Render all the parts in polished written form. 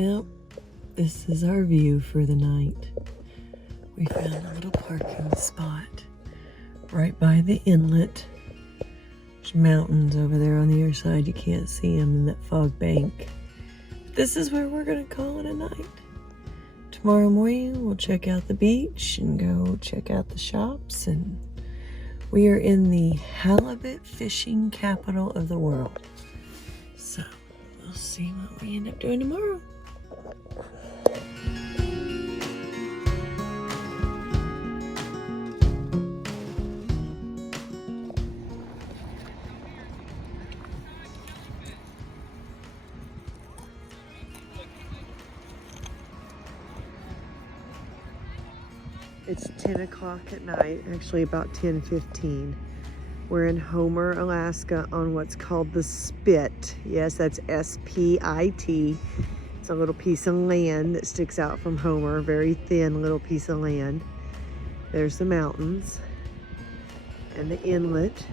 Yep, this is our view for the night. We found a little parking spot right by the inlet. There's mountains over there on the other side. You can't see them in that fog bank. This is where we're gonna call it a night. Tomorrow morning we'll check out the beach and go check out the shops, and we are in the halibut fishing capital of the world. So we'll see what we end up doing tomorrow. It's 10 o'clock at night, actually about 10:15. We're in Homer, Alaska on what's called the Spit. Yes, that's S-P-I-T. It's a little piece of land that sticks out from Homer, very thin little piece of land. There's the mountains and the inlet.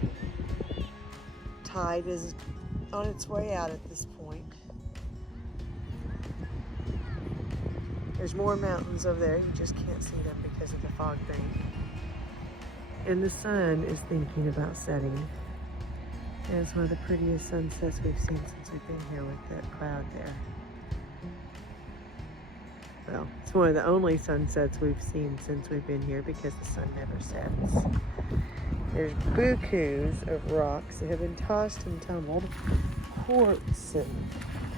Tide is on its way out at this point. There's more mountains over there, you just can't see them because of the fog bank. And the sun is thinking about setting. And it's one of the prettiest sunsets we've seen since we've been here with that cloud there. Well, it's one of the only sunsets we've seen since we've been here because the sun never sets. There's bukus of rocks that have been tossed and tumbled, quartz and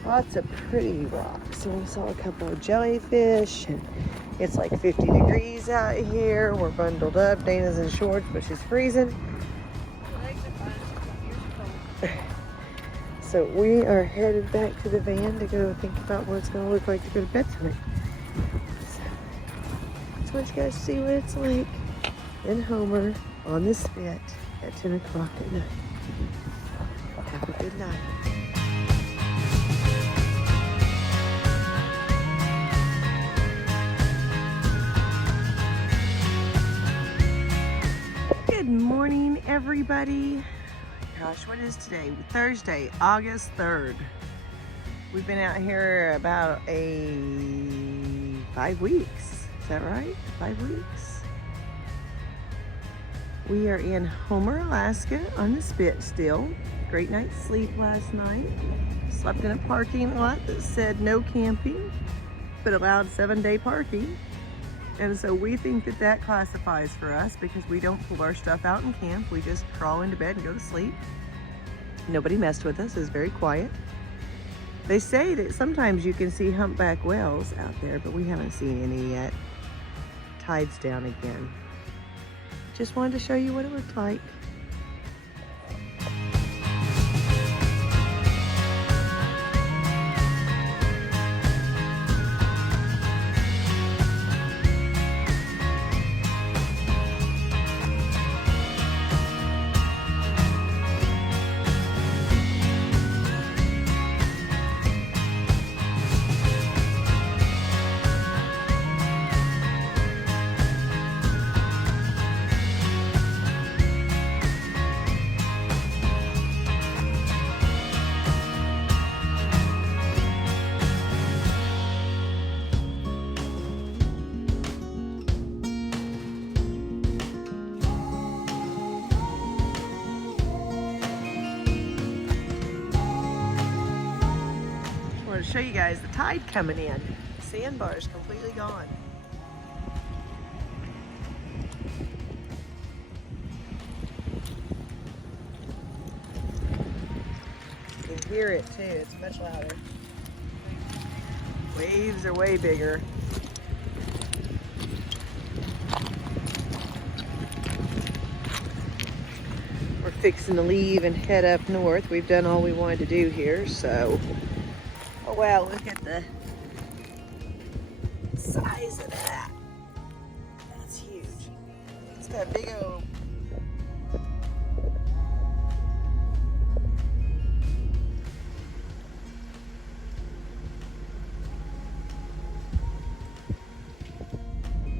lots of pretty rocks. So we saw a couple of jellyfish, and it's like 50 degrees out here. We're bundled up. Dana's in shorts, but she's freezing. So we are headed back to the van to go think about what it's going to look like to go to bed tonight. So I just want you guys to see what it's like in Homer on the Spit at 10 o'clock at night. Have a good night. Good morning, everybody. Gosh, what is today? Thursday, August 3rd. We've been out here about 5 weeks. Is that right? 5 weeks? We are in Homer, Alaska on the Spit still. Great night's sleep last night. Slept in a parking lot that said no camping, but allowed 7-day parking. And so we think that that classifies for us because we don't pull our stuff out in camp. We just crawl into bed and go to sleep. Nobody messed with us. It was very quiet. They say that sometimes you can see humpback whales out there, but we haven't seen any yet. Tide's down again. Just wanted to show you what it looked like. To show you guys the tide coming in. The sandbar is completely gone. You can hear it too, it's much louder. Waves are way bigger. We're fixing to leave and head up north. We've done all we wanted to do here, so. Oh wow, look at the size of that. That's huge. It's got big old...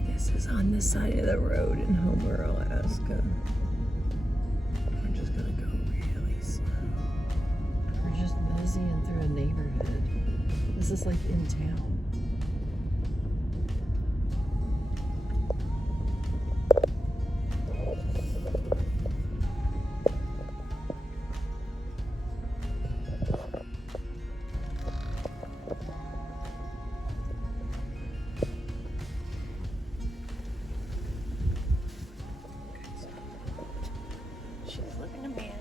This is on the side of the road in Homer, Alaska. We're just gonna go really slow. We're just busying through a neighborhood. This is like in town. She's looking to manage.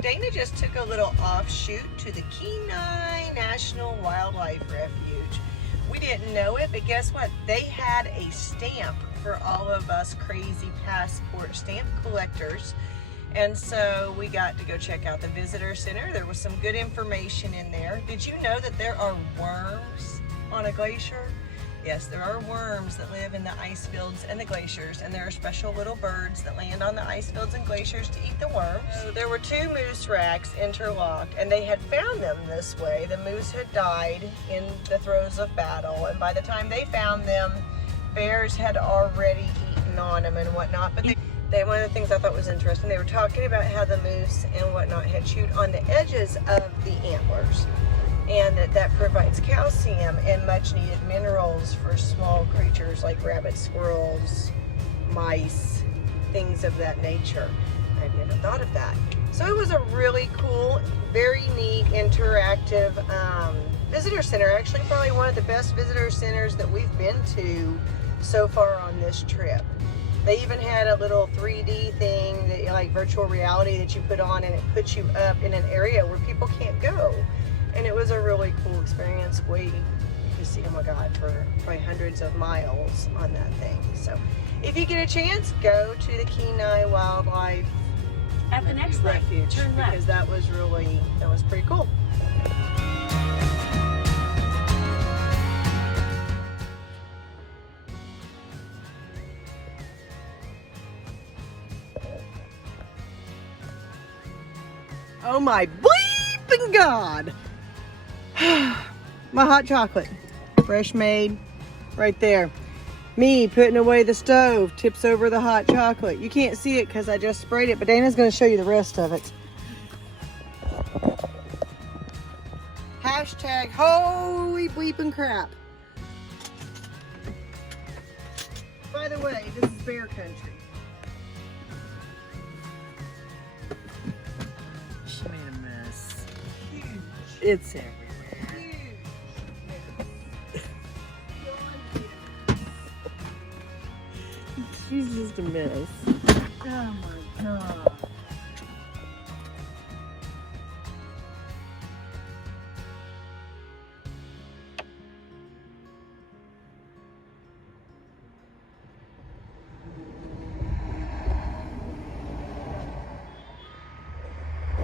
Dana just took a little offshoot to the Kenai Wildlife Refuge. We didn't know it, but guess what? They had a stamp for all of us crazy passport stamp collectors. And so we got to go check out the visitor center. There was some good information in there. Did you know that there are worms on a glacier? Yes, there are worms that live in the ice fields and the glaciers, and there are special little birds that land on the ice fields and glaciers to eat the worms. So there were 2 moose racks interlocked, and they had found them this way. The moose had died in the throes of battle, and by the time they found them, bears had already eaten on them and whatnot. But one of the things I thought was interesting, they were talking about how the moose and whatnot had chewed on the edges of the antlers, and that provides calcium and much needed minerals for small creatures like rabbits, squirrels, mice, things of that nature. I've never thought of that. So it was a really cool, very neat, interactive visitor center. Actually, probably one of the best visitor centers that we've been to so far on this trip. They even had a little 3D thing, that, like virtual reality, that you put on, and it puts you up in an area where people can't go. And it was a really cool experience. You could see, oh my God, for probably hundreds of miles on that thing. So if you get a chance, go to the Kenai Wildlife at the next Refuge, turn left, because that was pretty cool. Oh my bleeping God. My hot chocolate, fresh made, right there. Me putting away the stove, tips over the hot chocolate. You can't see it because I just sprayed it, but Dana's gonna show you the rest of it. Hashtag holy bleeping crap. By the way, this is bear country. she made a mess. Huge. It's everywhere. She's just a mess. Oh my God.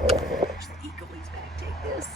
There's the eagle. He's gonna take this.